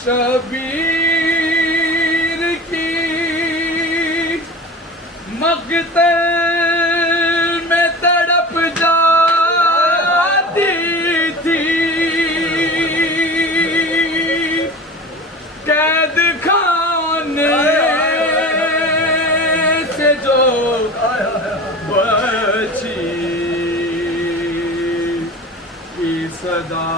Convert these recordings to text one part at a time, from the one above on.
शबीर की मक़तल में तड़प जाती थी, कैद खाने से जो बची की सदा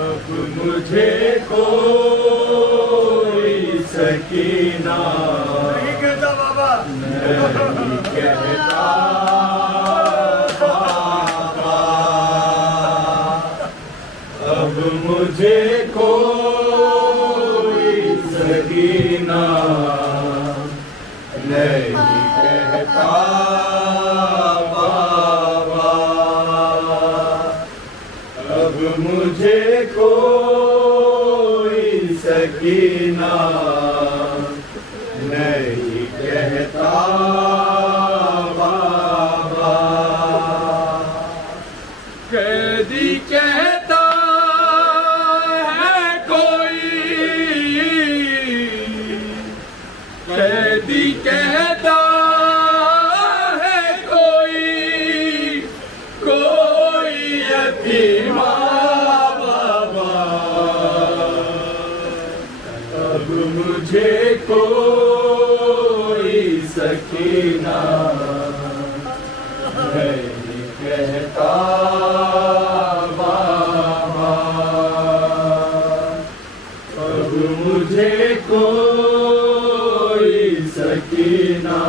अब मुझे कोई सकीना नहीं कहता बाबा, नहीं कहता बाबा, अब मुझे कोई सकीना नहीं कहता बाबा, अब मुझे कोई सकीना नहीं कहता बाबा। कैदी कहता है कोई, कैदी कहता है कोई, कोई यतीमा बाबा, अब मुझे कोई सकीना नहीं कहता बाबा, अब मुझे कोई सकीना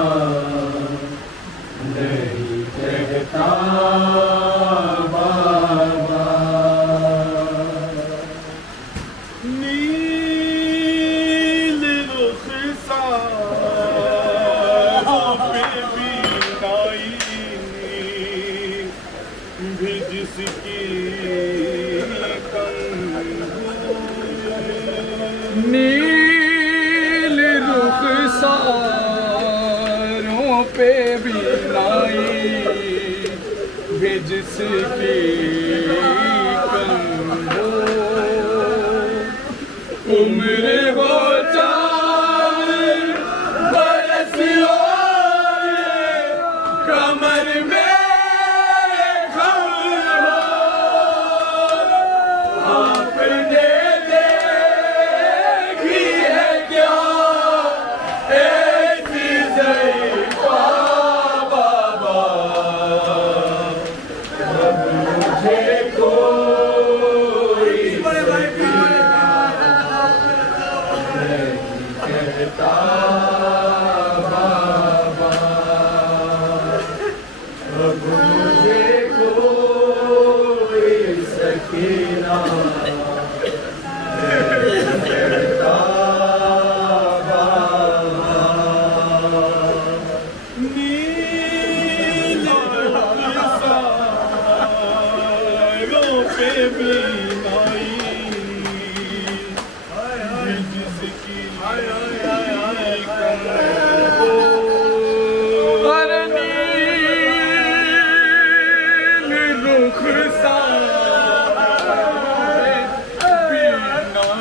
नहीं कहता बाबा। नील रुखसारों पे बीनाई भी जिसकी नील रुखसारों पे बीनाई भी जिसकी कंगो, उम्र हो चार बरस और कमर में खम हो, आपने देखी है क्या ऐसी ज़ईफ़ा बाबा, अब मुझे कोई कहता बाबा, अब मुझे कोई सकीना नहीं कहता बाबा। नील रुखसारों पे बीनाई भी जिसकी अरे नील रुखसार बीनाई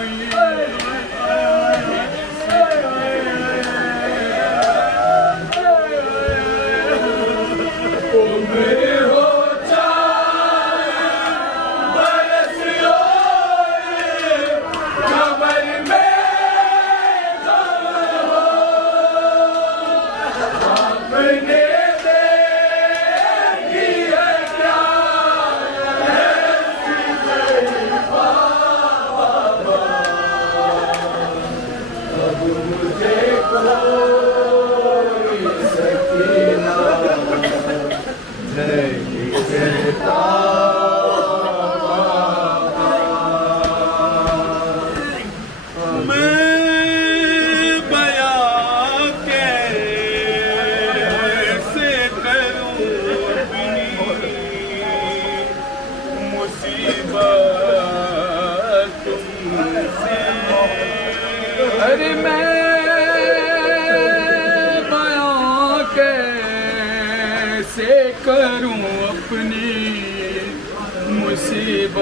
कैसे करूं अपनी मुसीबत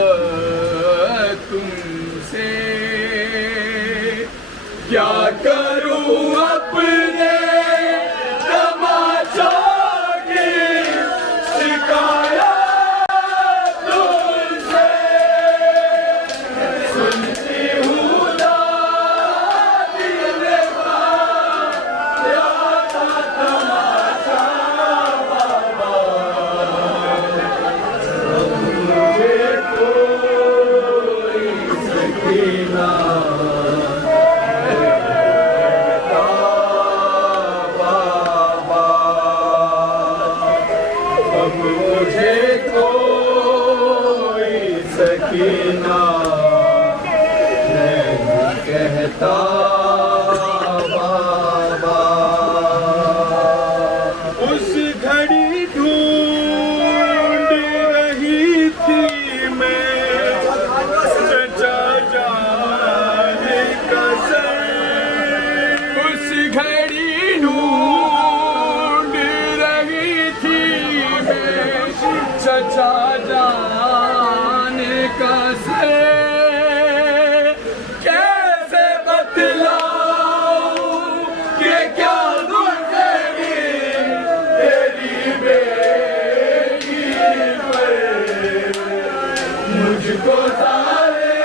तुमसे, क्या करूं अपने तमाशों की शिकायत तुमसे, सुनती हूँ ना दिल का यादा तमाशा बाबा, मुझे कोई सकीना सकीना नहीं कहता बाबा। उस घड़ी ढूंढ रही थी मैं चचा जाने का सर, उस घड़ी ढूंढ रही थी मैं चचा जाने का सर, कैसे बतलाऊं कि क्या गुजरी तेरी बेटी पर, मुझको सारे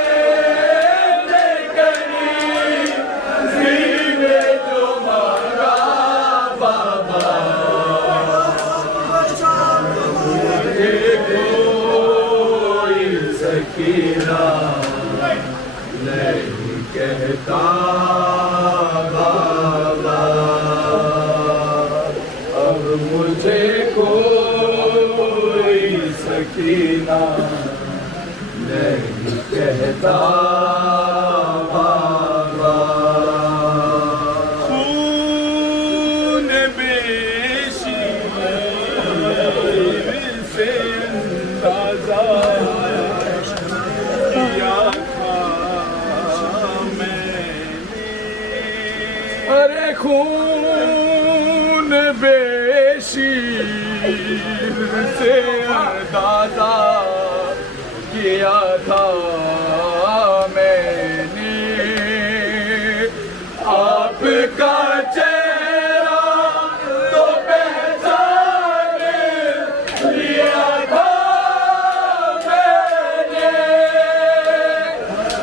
करीब सीने जो मांगा बाबा, मुझे कोई सकीना नहीं कहता बाबा, अब मुझे कोई सकीना नहीं कहता बाबा। खून बेशीर से अंदाजा किया था मैंने, अरे खून बेशीर से अंदाजा किया था मैंने, आपका चेहरा तो पहचान लिया था मैंने,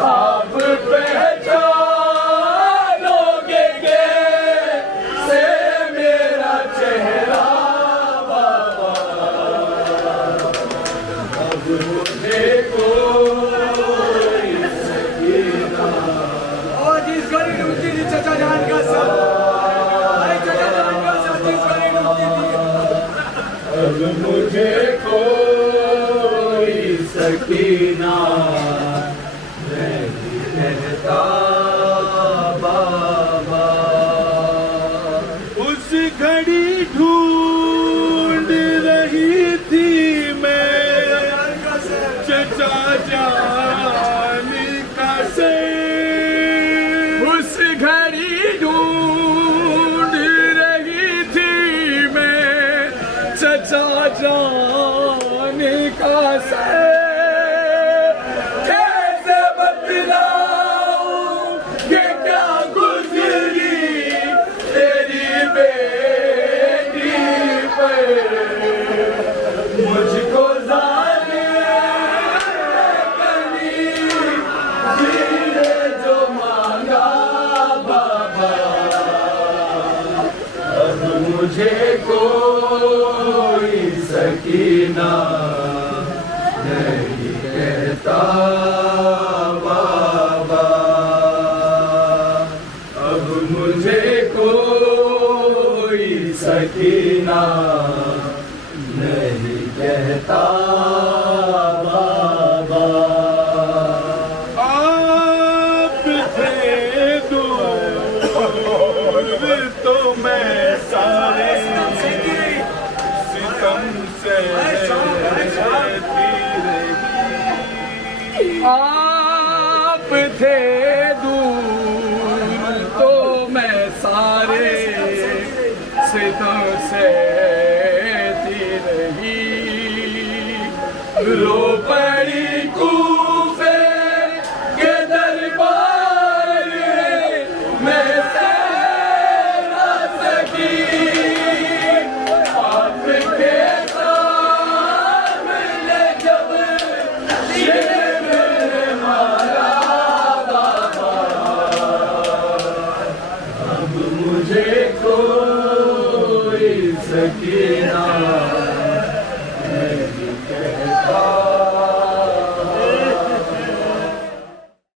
आप पहचानोगे से मेरा चेहरा बाबा, अब मुझे कोई सकीना चचा जान का साथ, चचा जान का साथ अब मुझे कोई सकीना नहीं कहता बाबा। उस घड़ी ढूंढ रही थी मैं चचा जाने का सर, उस घड़ी ढूंढ रही थी मैं चचा जाने का सर, कैसे बतलाऊं कि क्या गुजरी तेरी बेटी पर, मुझको जाने जो मांगा बाबा, अब मुझे कोई सकीना नहीं कहता बाबा, अब मुझे कोई सकीना नहीं कहता बाबा। आप थे दूर तो मैं सारे सितम से आप थे दूर तो मैं सारे सितम से रो पड़ी कूफे के दरबार में से ना सकी आपके सामने जब शेर मारा बाबा अब मुझे कोई सकीना